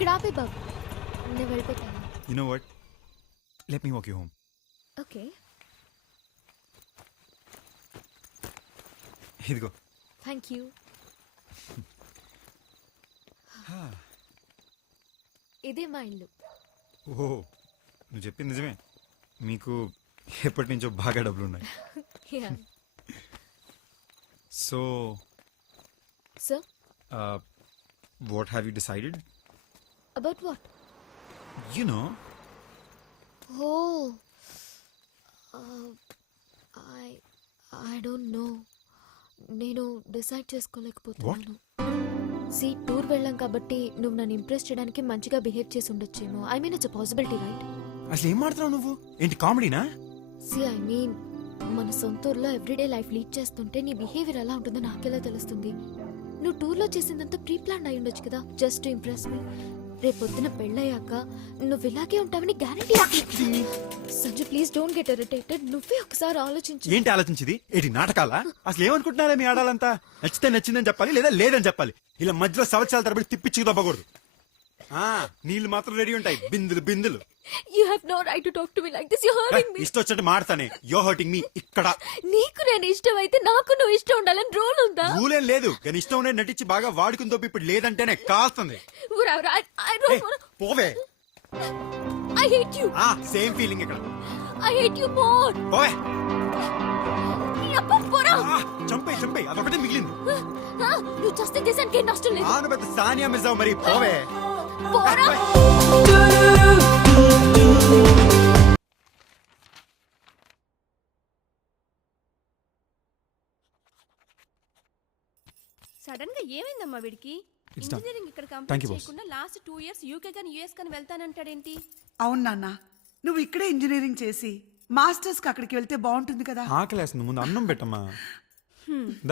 ఇక్కడ ఆపే బాబు, నేను వెళ్ళిపోతాను. You know what? Let me walk you home. Okay. ఇదిగో. Thank you. ఇదే మా ఇల్లు. ఓహో, నువ్వు చెప్పింది నిజమే. మీకు ఎప్పటి నుంచో బాగా డబ్బులు ఉన్నాయి. So sir, what have you decided? About what? You know. Oh, I don't know. నేను డిసైడ్ చేసుకోలేకపోతున్నాను. టూర్ వెళ్ళాం కాబట్టి నువ్వు నన్ను ఇంప్రెస్ చేయడానికి మంచిగా బిహేవ్ చేసి ఉండొచ్చేమో. I mean it's possibility, right? అసలు ఏం మాట్లాడుతున్నావు నువ్వు? ఏంటి కామెడీనా? ఐ మీన్ మన సొంత ఊర్లో ఎవ్రీడే లైఫ్ లీడ్ చేస్తుంటే నీ బిహేవియర్ ఎలా ఉంటుందో నాకెలా తెలుస్తుంది? నువ్వు టూర్లో చేసిందంతా ప్రీ ప్లాన్ అయి ఉండొచ్చు కదా, జస్ట్ టు ఇంప్రెస్ మీ. రేపొద్దున పెళ్ళయ్యాక నువ్వు ఇలాగే ఉంటావని guarantee. Sanju, please don't get irritated. నువ్వే ఒకసారి ఆలోచించు. ఏంటి ఆలోచించింది? ఏంటి నాటకాలా? అసలు ఏమనుకుంటున్నారా మీ ఆడాలంతా? నచ్చితే నచ్చిందని చెప్పాలి, లేదా లేదని చెప్పాలి. ఇలా మధ్యలో సంవత్సరాల తరబడి తిప్పించి తప్పకూడదు. నీళ్ళు మాత్రం రెడీ ఉంటాయి, బిందులు బిందులు. You have no right to talk to me like this. You're hurting me. ఇష్టం వచ్చినట్టు మాడతానే. You're hurting me. ఇక్కడ నీకు నేను ఇష్టం అయితే నాకు నువ్వు ఇష్టం ఉండాలని రూల్ ఉందా? రూల్ ఏం లేదు, కానీ ఇష్టం ఉండే నటించి బాగా వాడుకుని తప్ప ఇప్పుడు లేదంటేనే కాస్తుంది. పోవే. I hate you. Same feeling ఇక్కడ. I hate you more. పోవే. పోరా. చంపే చంపే, అదొకటే మిగిలింది. నువ్వు చస్తే దేశానికి నష్టం లేదు. ఆను పెద్ద సానియా మిస్ మరి. పోవే. పోరా. సడన్ గా ఏమైందమ్మా వీడికి? ఇంజనీరింగ్ ఇక్కడ కంప్లీట్ చేయకుండా లాస్ట్ 2 years యూకే కానీ యుఎస్ కానీ వెళ్తానంటాడేంటి? అవును నాన్న, నువ్వు ఇక్కడే ఇంజనీరింగ్ చేసి మాస్టర్స్ కి అక్కడికి వెళ్తే బాగుంటుంది కదా. ఆకలేస్తుంది, ముందు అన్నం పెట్టమ్మా.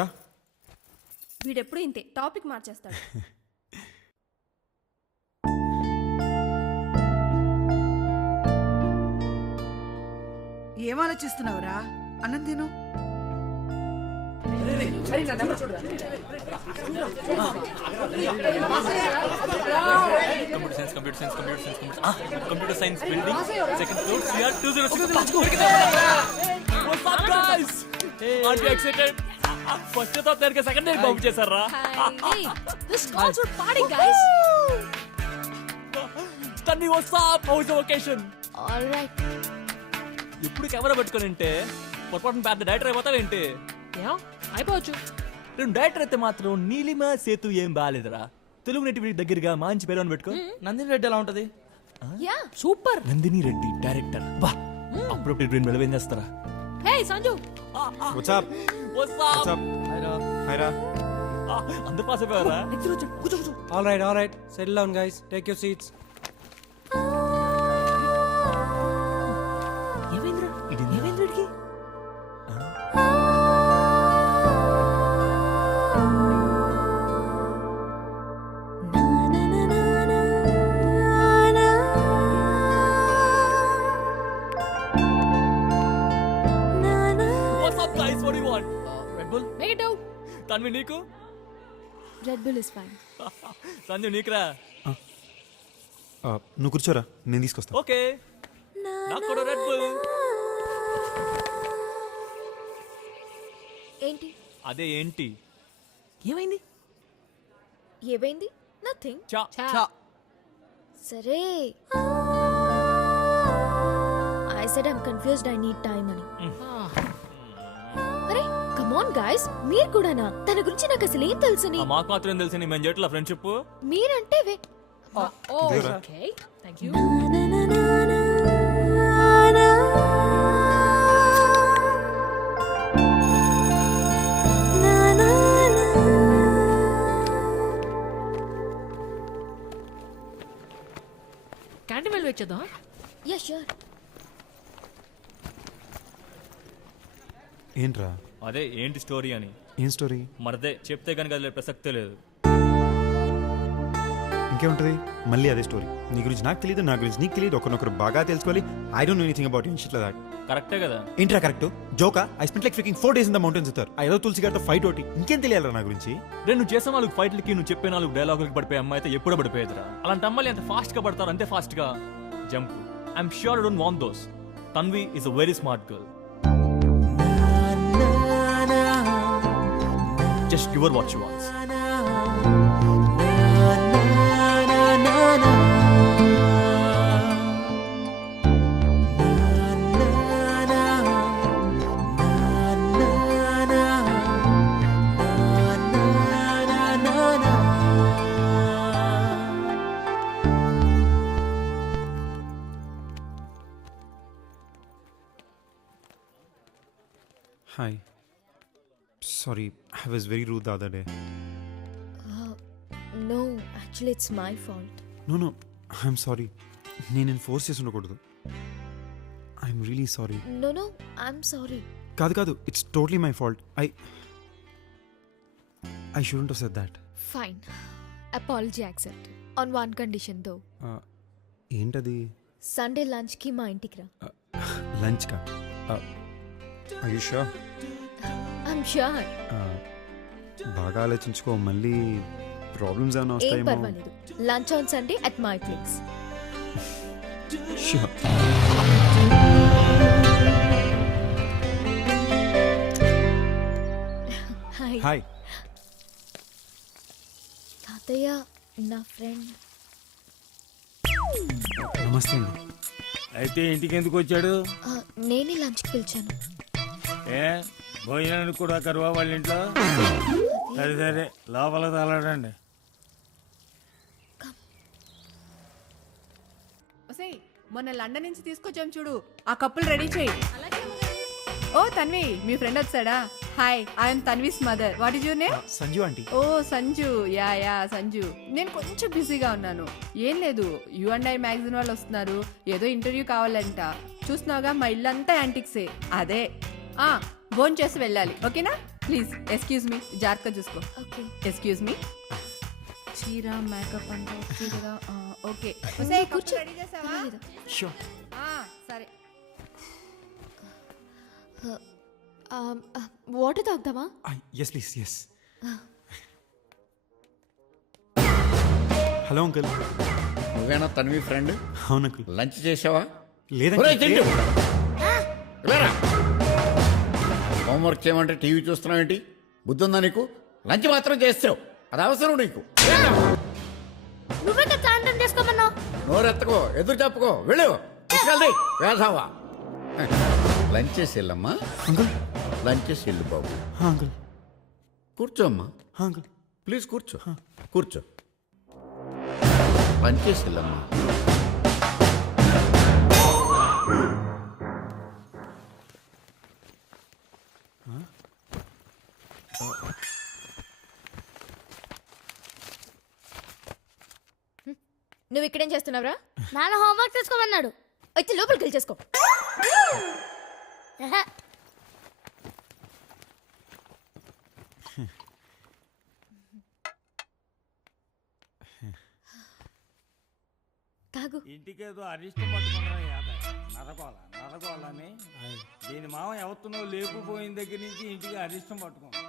దా. వీడెప్పుడు ఇంతే, టాపిక్ మార్చేస్తాడు. ఏం ఆలోచిస్తున్నావురా? అన్నం తిను. Computer science building, second floor, CR 206. What's up guys? Aren't you excited? First day top के second day bump చేసారా? Hey, this calls for party, guys. Tanvi, what's up? How is the vacation? All right. ఇప్పుడు camera పెట్టుకొని ఉంటే పొరపాటున పెద్ద director అయిపోతావేంటి? అయిపోవచ్చు. నేను director అయితే మాత్రం నీలిమ సేతు ఏం బాగాలేదురా. తెలుగు నేటివిటీ దగ్గరగా మంచి పేరు అని పెట్టుకో. నందిని రెడ్డి ఎలా ఉంటది? సూపర్. నందిని రెడ్డి డైరెక్టర్. బా, అప్పుడప్పుడు బ్రెయిన్ మెలవేం చేస్తారా? Hey Sanju. What's up? What's up? Hi ra. అందరూ పాస్ అయిపోయారా? కూర్చో. All right. Settle down guys. Take your seats. ఏమైంద్రుడికి? What's up guys? What do you want? Red Bull? Make it out. Tanvi నీకు? Red Bull is fine. Sanju నీకురా? నువ్వు కూర్చోరా, నేను తీసుకొస్తా. Okay. నాకు కూడా రెడ్ బుల్. ఏంటి? అదే ఏంటి? ఏమైంది? నథింగ్. చా. సరే. I said I'm confused. I need time అని. అరే కమ్ ఆన్ గైస్, మీరు కూడానా? తన గురించి నాకు అసలు ఏం తెలుసని? మాకు మాత్రం ఏం తెలుసని మేము చేయట్లా ఫ్రెండ్షిప్. మీరంటే ఓకే, థ్యాంక్ యూ. క్యాంటీన్ వెళ్ళి వచ్చేద్దాం. Yeah sure. ఏంట్రా? అదే ఏంటి స్టోరీ అని. ఏం స్టోరీ? మరదే చెప్తే కనుక అది ప్రసక్తే లేదు. ఇంకేముంటది మళ్ళీ అదే స్టోరీ. నీ గురించి నాకు తెలియదు, నా గురించి నీకు తెలియదు, ఒకరినొకరు బాగా తెలుసుకోవాలి. I don't know anything about you shit like that. కరెక్టే కదా. ఏంట్రా కరెక్ట్? జోకా? I spent like freaking 4 days in the mountains with her. ఆ ఏదో తులసి గారితో ఫైట్ ఒకటి, ఇంకేం తెలియాలరా నా గురించి? నువ్వు చేసే 4 ఫైట్లకి నువ్వు చెప్పే 4 డైలాగులకి పడిపోయే అమ్మాయి అయితే ఎప్పుడో పడిపోయేదిరా. అలాంటి అమ్మాయిలు ఎంత ఫాస్ట్ గా పడతారు అంతే ఫాస్ట్ గా jump. I'm sure I don't want those. Tanvi is a very smart girl. Just give her what she wants. Hi, sorry I was very rude the other day. No, actually it's my fault. No I'm sorry. నేను force చేసి ఉండకూడదు. I'm really sorry. No I'm sorry. కాదు, it's totally my fault. I shouldn't have said that. Fine, apology accept on one condition though. ఏంటది? Sunday లంచ్కి మా ఇంటికి రా. Lunch కా? Are you sure? I'm sure. బాగా ఆలోచించుకో, మళ్ళీ ప్రాబ్లమ్స్ ఏమైనా ఏం వస్తాయేమో. పర్వాలేదు. Lunch on Sunday at my place. Sure. Hi. Hi. తాతయ్య, నా ఫ్రెండ్. నమస్తే అండి. అయితే ఇంటికి ఎందుకు వచ్చాడు? నేనే లంచ్కి పిలిచాను. ఏ భోజనానికి కూడా కరువా వాళ్ళ ఇంట్లో? సరే లోపల తలాడండి. మొన్న లండన్ నుంచి తీసుకొచ్చాం చూడు, ఆ కప్పులు రెడీ చేయి. ఓ తన్వి, మీ ఫ్రెండ్ వచ్చాడా? Hi, I'm Tanvi's mother. What is your name? Sanju aunty. Oh Sanju. Yeah Sanju. నేను కొంచెం బిజీగా ఉన్నాను. ఏం లేదు, U&I మ్యాగజైన్ వాళ్ళు వస్తున్నారు, ఏదో ఇంటర్వ్యూ కావాలంట. చూస్తున్నావుగా మా ఇల్లంతా యాంటిక్సే. అదే భోన్ చేసి వెళ్ళాలి, ఓకేనా? ప్లీజ్ ఎక్స్క్యూజ్ మీ, జాగ్రత్తగా చూసుకో. ఓకే. Excuse me. చీర మేకప్ అంటే ఓకే కదా? ఓకే. కూర్చో. రెడీ చేసావా? ష్యూర్. సరే. వాటర్ తాగుతావా? Yes please, yes. Hello uncle. నువ్వేనా తన్వి ఫ్రెండ్? అవును అంకుల్. లంచ్ చేసావా? లేదండి. హోంవర్క్ చేయమంటే టీవీ చూస్తున్నావు ఏంటి? బుద్ధి ఉందా నీకు? లంచ్ మాత్రం చేస్తావు, అది అవసరం నీకు. నోరెత్తకో, ఎదురు చెప్పుకో, వెళ్ళు. తీసుకెళ్ళి వేసావా? లంచ్ చేసి వెళ్ళమ్మా. అంకుల్. లంచ్ చేసి వెళ్ళు బాబు. అంకుల్. కూర్చోమ్మా. అంకుల్ ప్లీజ్ కూర్చో. కూర్చో. లంచ్ చేసి వెళ్ళమ్మా. నువ్వు ఇక్కడేం చేస్తున్నావురా? నాన్న హోంవర్క్ చేసుకోమన్నాడు. అయితే లోపలికి వెళ్ళి చేసుకో. తాగు. ఇంటికేదో అరిష్టం పట్టుకున్నా నరకోవాలని దీని మామ ఎవరినో లేపుపోయిన దగ్గర నుంచి ఇంటికి అరిష్టం పట్టుకున్నాం.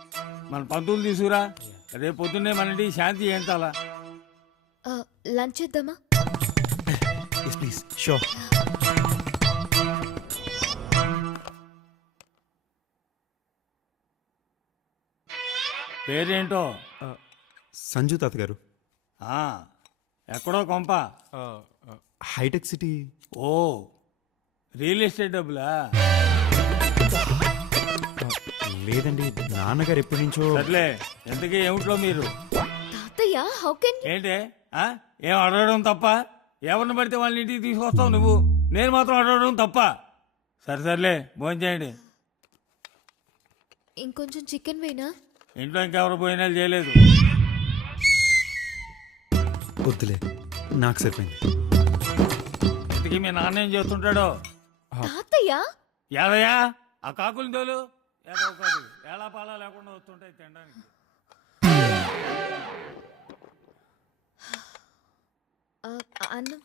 మన పంతులు తీసుకురా, రేపు పొద్దున్నే మన ఇంటికి శాంతి ఏంటాలా? లంచ్ చేద్దామా? Yes please. షూర్. పేరేంటో? సంజు తాత గారు. ఎక్కడో కొంప? Hitec City. ఓ, రియల్ ఎస్టేట్ డబ్బులా? లేదండి, నాన్నగారు ఎప్పటి నుంచో. సర్లే, ఎంతకీ ఏమిట్లో మీరు? తాతయ్య, హౌ కెన్ ఏంటే ఏం అడగడం తప్ప? ఎవరిని పడితే వాళ్ళ ఇంటికి తీసుకొస్తావు నువ్వు, నేను మాత్రం అడగడం తప్ప? సర్లే భోజనం చేయండి. ఇంకొంచెం చికెన్ వేనా? ఇంట్లో ఇంకెవరు భోజనాలు చేయలేదు. వద్దులే, నాకు సరిపోయింది. ఇంతకీ మీ నాన్న ఏం చేస్తుంటాడో? తాతయ్య, యాదయ్యా ఆ కాకులు తోలు. ఏదో ఒకటి ఎలా పాలా లేకుండా వస్తుంటాయి తినడానికి. అన్నం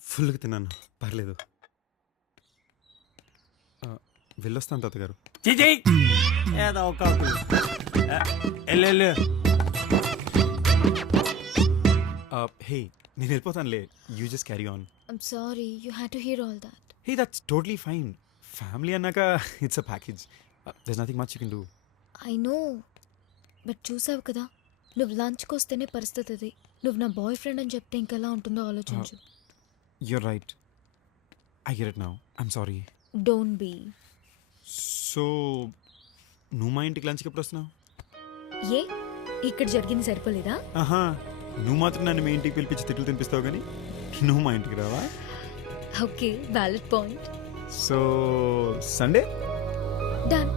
ఫుల్గా తిన్నాను, పర్లేదు. వెళ్ళొస్తాను తాతగారు. చిచి ఏదో ఒక వెళ్ళు. హే, నేను వెళ్ళిపోతానులే. You just carry on. I'm sorry you had to hear all that. Hey, that's totally fine. Family అన్నాక it's a package. There's nothing much you can do. I know, but చూసావు కదా, నువ్వు లంచ్కి వస్తేనే పరిస్థితి అది. నువ్వు నా బాయ్ ఫ్రెండ్ అని చెప్తే ఇంకెలా ఉంటుందో ఆలోచించు. You're right, I get it now. I'm sorry. Don't be. So నువ్వు మా ఇంటికి లంచ్కి ఎప్పుడు వస్తున్నావు? ఏ ఇక్కడ జరిగింది సరిపోలేదా? ఆహా, నువ్వు మాత్రం నన్ను మీ ఇంటికి పిలిపించి తిట్లు తినిపిస్తావు కానీ నువ్వు మా ఇంటికి రావా? Okay, valid point. So Sunday done.